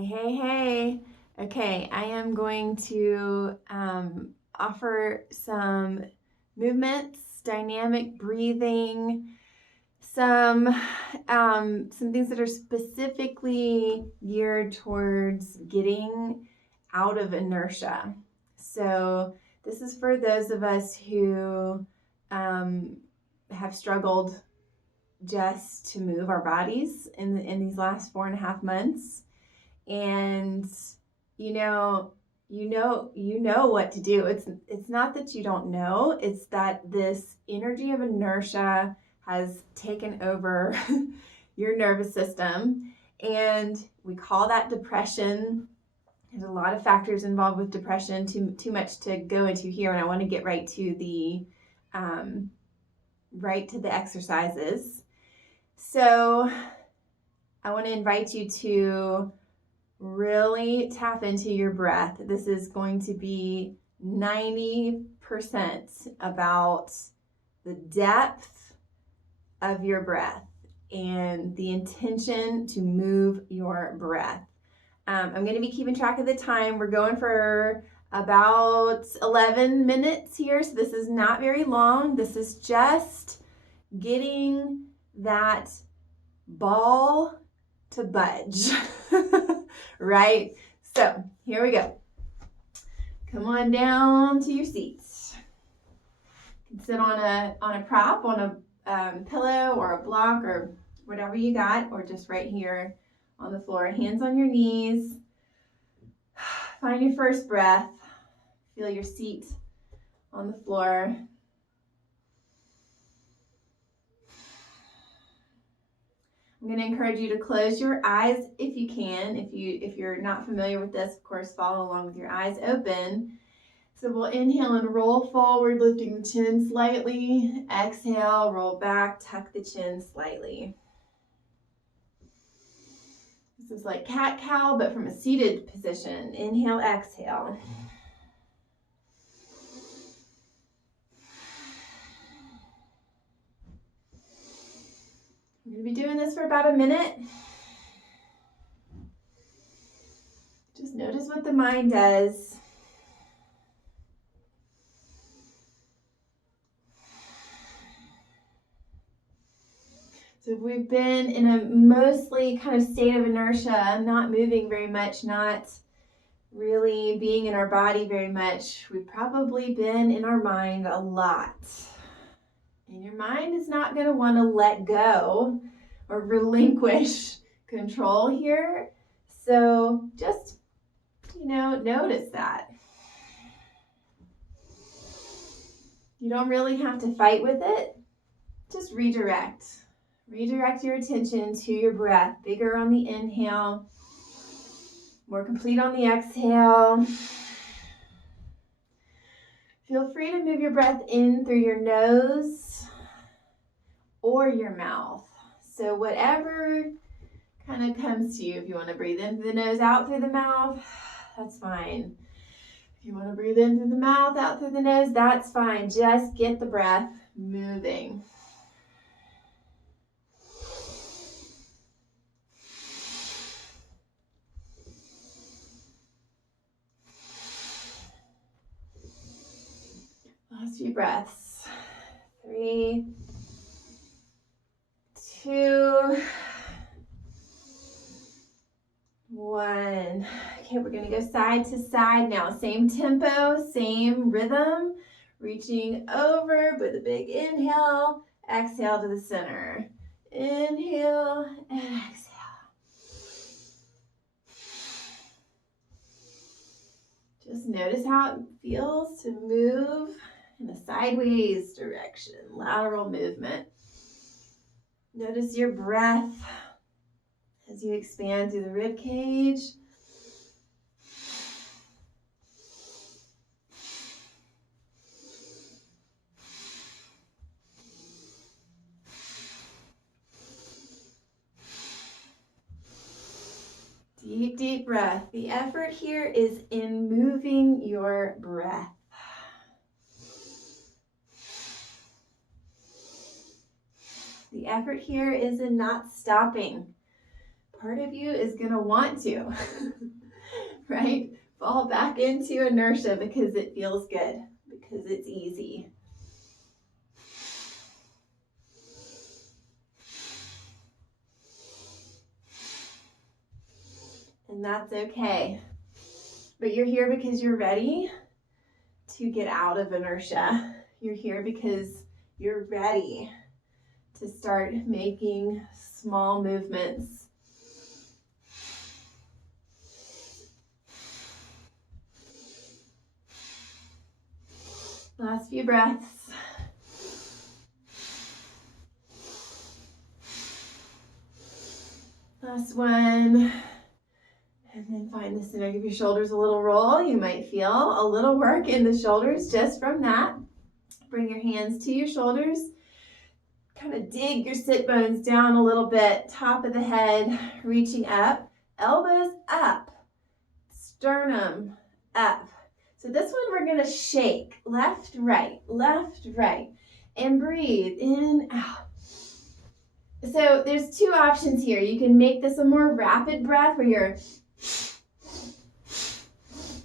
Hey, hey, hey. Okay, I am going to offer some movements, dynamic breathing, some things that are specifically geared towards getting out of inertia. So this is for those of us who have struggled just to move our bodies in these last 4.5 months. And you know what to do. It's not that you don't know, it's that this energy of inertia has taken over your nervous system, and we call that depression. There's a lot of factors involved with depression, too much to go into here, and I want to get right to the exercises. So I want to invite you to really tap into your breath. This is going to be 90% about the depth of your breath and the intention to move your breath. I'm going to be keeping track of the time. We're going for about 11 minutes here, so this is not very long. This is just getting that ball to budge. Right? So here we go. Come on down to your seats. You can sit on a prop, on a pillow or a block or whatever you got, or just right here on the floor. Hands on your knees. Find your first breath. Feel your seat on the floor. I'm going to encourage you to close your eyes if you can. If you're not familiar with this, of course, follow along with your eyes open. So we'll inhale and roll forward, lifting the chin slightly. Exhale, roll back, tuck the chin slightly. This is like cat-cow, but from a seated position. Inhale, exhale. I'm going to be doing this for about a minute. Just notice what the mind does. So if we've been in a mostly kind of state of inertia, not moving very much, not really being in our body very much, we've probably been in our mind a lot. And your mind is not going to want to let go or relinquish control here. So just, notice that. You don't really have to fight with it. Just redirect. Redirect your attention to your breath. Bigger on the inhale, more complete on the exhale. Feel free to move your breath in through your nose or your mouth. So whatever kind of comes to you. If you want to breathe in through the nose, out through the mouth, that's fine. If you want to breathe in through the mouth, out through the nose, that's fine. Just get the breath moving. Last few breaths. 3, 2, 1. Okay, we're going to go side to side now. Same tempo, same rhythm. Reaching over with a big inhale. Exhale to the center. Inhale and exhale. Just notice how it feels to move in a sideways direction, lateral movement. Notice your breath as you expand through the rib cage. Deep, deep breath. The effort here is in moving your breath. The effort here is in not stopping. part of you is going to want to, right? Fall back into inertia because it feels good, because it's easy. And that's okay. But you're here because you're ready to get out of inertia. You're here because you're ready to start making small movements. Last few breaths. Last one. And then find the center. Give your shoulders a little roll. You might feel a little work in the shoulders just from that. Bring your hands to your shoulders. Kind of dig your sit bones down a little bit. Top of the head, reaching up. Elbows up. Sternum up. So this one we're going to shake. Left, right, and breathe in, out. So there's two options here. You can make this a more rapid breath where you're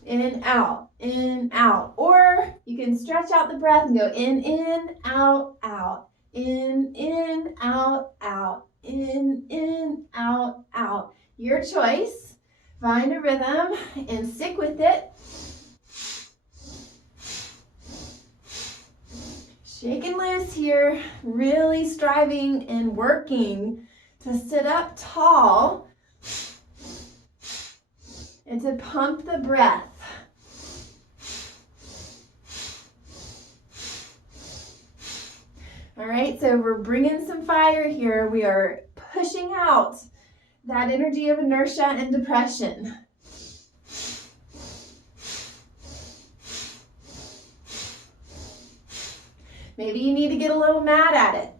in, out. Or you can stretch out the breath and go in, out, out. In, out, out. In, out, out. Your choice. Find a rhythm and stick with it. Shaking loose here, really striving and working to sit up tall and to pump the breath. All right, so we're bringing some fire here. We are pushing out that energy of inertia and depression. Maybe you need to get a little mad at it,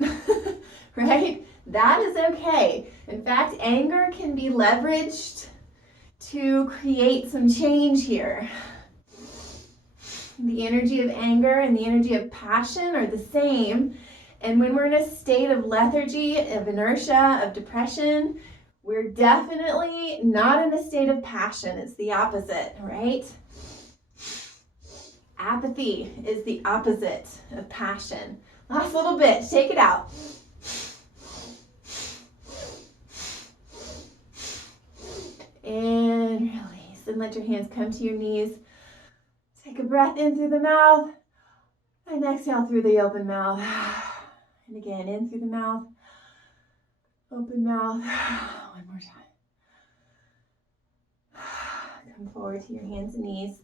right? That is okay. In fact, anger can be leveraged to create some change here. The energy of anger and the energy of passion are the same. And when we're in a state of lethargy, of inertia, of depression, we're definitely not in a state of passion. It's the opposite, right? Apathy is the opposite of passion. Last little bit, shake it out. And release, and let your hands come to your knees. Take a breath in through the mouth, and exhale through the open mouth. And again, in through the mouth, open mouth. One more time. Come forward to your hands and knees.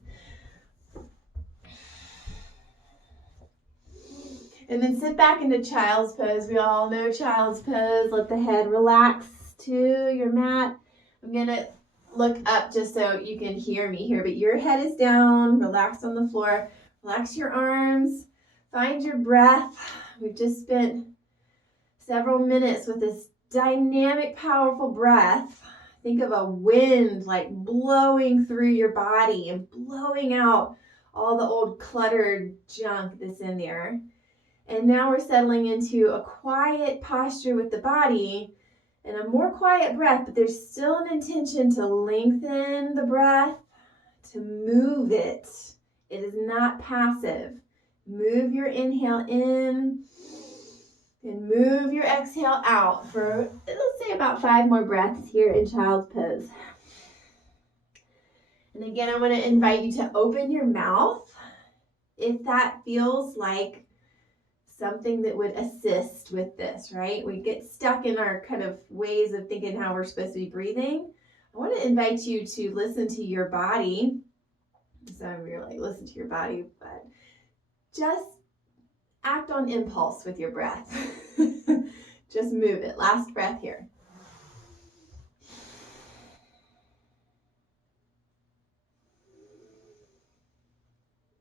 And then sit back into child's pose. We all know child's pose. Let the head relax to your mat. I'm going to look up just so you can hear me here, but your head is down. Relax on the floor. Relax your arms. Find your breath. We've just spent several minutes with this dynamic, powerful breath. Think of a wind like blowing through your body and blowing out all the old cluttered junk that's in there. And now we're settling into a quiet posture with the body and a more quiet breath, but there's still an intention to lengthen the breath, to move it. It is not passive. Move your inhale in and move your exhale out for, let's say, about 5 more breaths here in child's pose. And again, I want to invite you to open your mouth if that feels like something that would assist with this, right? We get stuck in our kind of ways of thinking how we're supposed to be breathing. I want to invite you to listen to your body. So you're like, listen to your body, but just act on impulse with your breath. Just move it. Last breath here.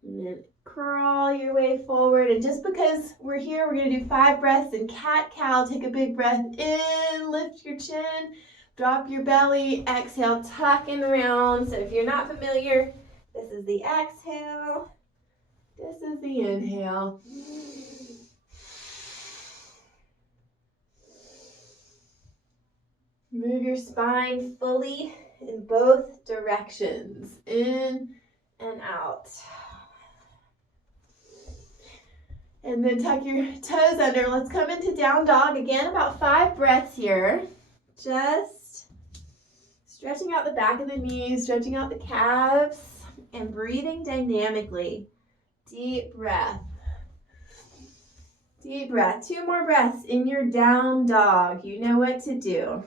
And then crawl your way forward. And just because we're here, we're going to do 5 breaths in cat-cow. Take a big breath in, lift your chin, drop your belly, exhale, tuck and round. So if you're not familiar, this is the exhale. This is the inhale. Move your spine fully in both directions, in and out. And then tuck your toes under. Let's come into down dog again, about 5 breaths here. Just stretching out the back of the knees, stretching out the calves, and breathing dynamically. Deep breath. Deep breath. 2 more breaths in your down dog. You know what to do.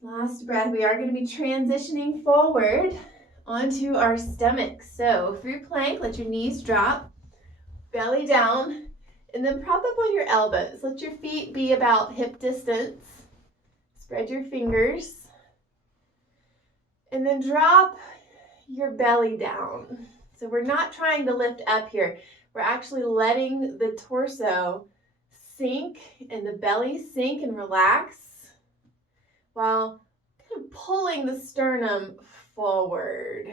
Last breath. We are going to be transitioning forward onto our stomach. So through plank, let your knees drop, belly down, and then prop up on your elbows. Let your feet be about hip distance. Spread your fingers. And then drop your belly down. So we're not trying to lift up here. We're actually letting the torso sink and the belly sink and relax while kind of pulling the sternum forward.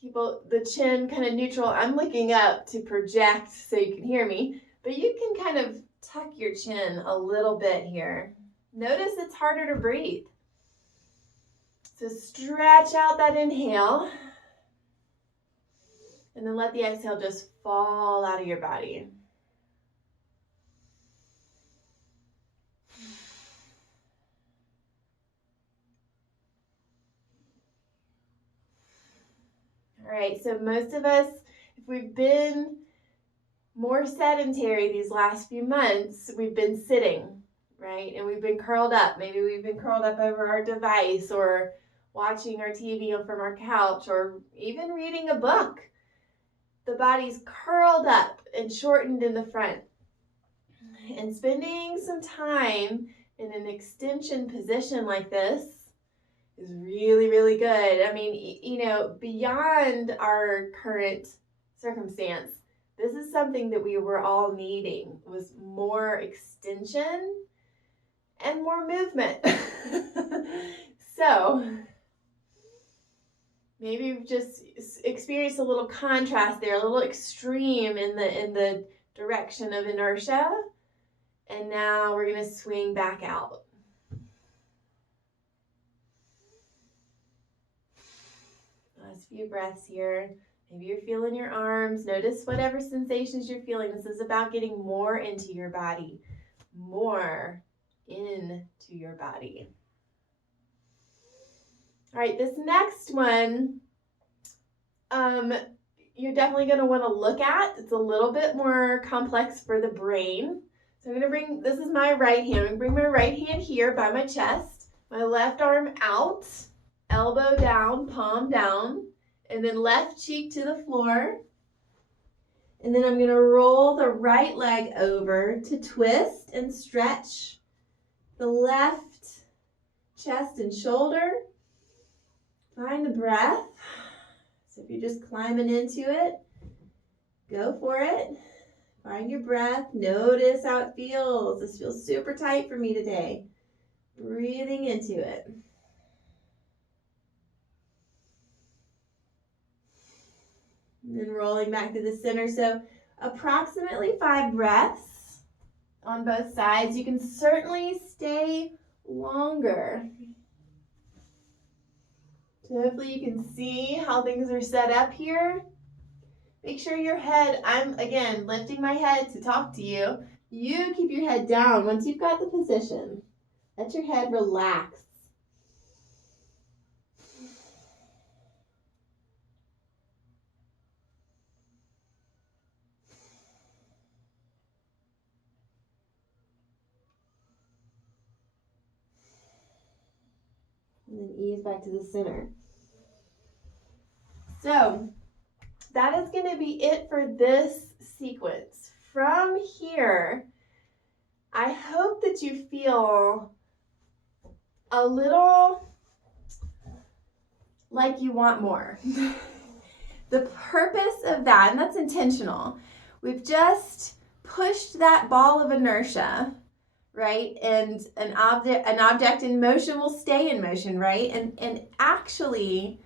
Keep the chin kind of neutral. I'm looking up to project so you can hear me, but you can kind of tuck your chin a little bit here. Notice it's harder to breathe. So stretch out that inhale, and then let the exhale just fall out of your body. All right, so most of us, if we've been more sedentary these last few months, we've been sitting, right? And we've been curled up. Maybe we've been curled up over our device or watching our TV from our couch or even reading a book. The body's curled up and shortened in the front. And spending some time in an extension position like this is really, really good. I mean, you know, beyond our current circumstance, this is something that we were all needing, was more extension and more movement. So maybe you've just experienced a little contrast there, a little extreme in the direction of inertia. And now we're going to swing back out. Last few breaths here. Maybe you're feeling your arms. Notice whatever sensations you're feeling. This is about getting more into your body. More into your body. All right, this next one, you're definitely going to want to look at. It's a little bit more complex for the brain. So I'm going to bring, this is my right hand. I'm going to bring my right hand here by my chest, my left arm out, elbow down, palm down, and then left cheek to the floor. And then I'm going to roll the right leg over to twist and stretch the left chest and shoulder. Find the breath. So if you're just climbing into it, go for it. Find your breath. Notice how it feels. This feels super tight for me today. Breathing into it. And then rolling back to the center. So approximately 5 breaths on both sides. You can certainly stay longer. So hopefully you can see how things are set up here. Make sure your head, I'm again lifting my head to talk to you. You keep your head down once you've got the position. Let your head relax. And then ease back to the center. So that is going to be it for this sequence. From here, I hope that you feel a little like you want more. The purpose of that, and that's intentional, we've just pushed that ball of inertia, right? And an object in motion will stay in motion, right? And actually,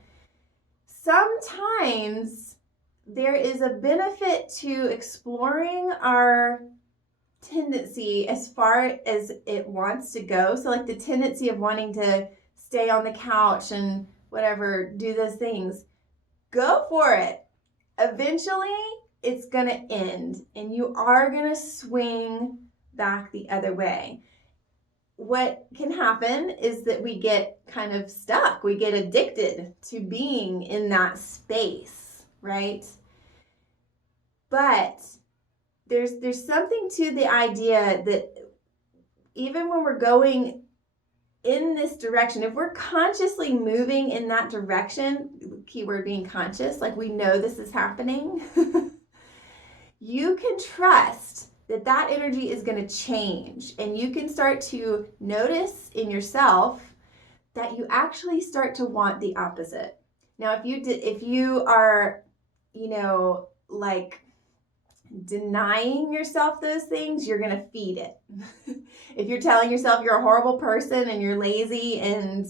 sometimes there is a benefit to exploring our tendency as far as it wants to go. So like the tendency of wanting to stay on the couch and whatever, do those things, go for it. Eventually it's going to end and you are going to swing back the other way. What can happen is that we get kind of stuck. We get addicted to being in that space, right? But there's something to the idea that even when we're going in this direction, if we're consciously moving in that direction, keyword being conscious, like we know this is happening, you can trust that that energy is going to change, and you can start to notice in yourself that you actually start to want the opposite. Now, if you are, like denying yourself those things, you're going to feed it. If you're telling yourself you're a horrible person and you're lazy and,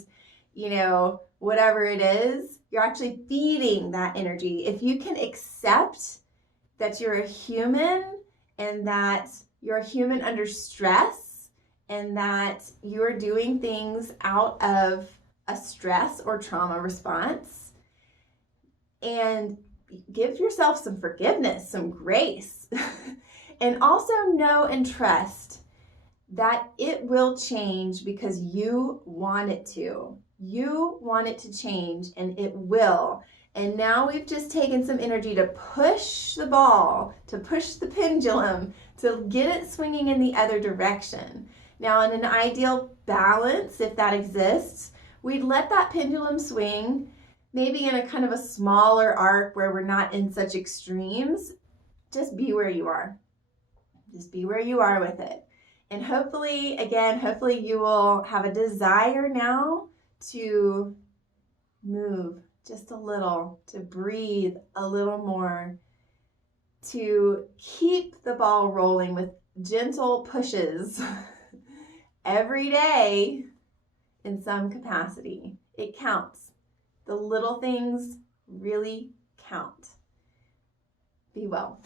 whatever it is, you're actually feeding that energy. If you can accept that you're a human and that you're a human under stress and that you're doing things out of a stress or trauma response, and give yourself some forgiveness, some grace, and also know and trust that it will change because you want it to. You want it to change, and it will. And now we've just taken some energy to push the ball, to push the pendulum, to get it swinging in the other direction. Now, in an ideal balance, if that exists, we'd let that pendulum swing maybe in a kind of a smaller arc where we're not in such extremes. Just be where you are. Just be where you are with it. And hopefully you will have a desire now to move just a little, to breathe a little more, to keep the ball rolling with gentle pushes every day in some capacity. It counts. The little things really count. Be well.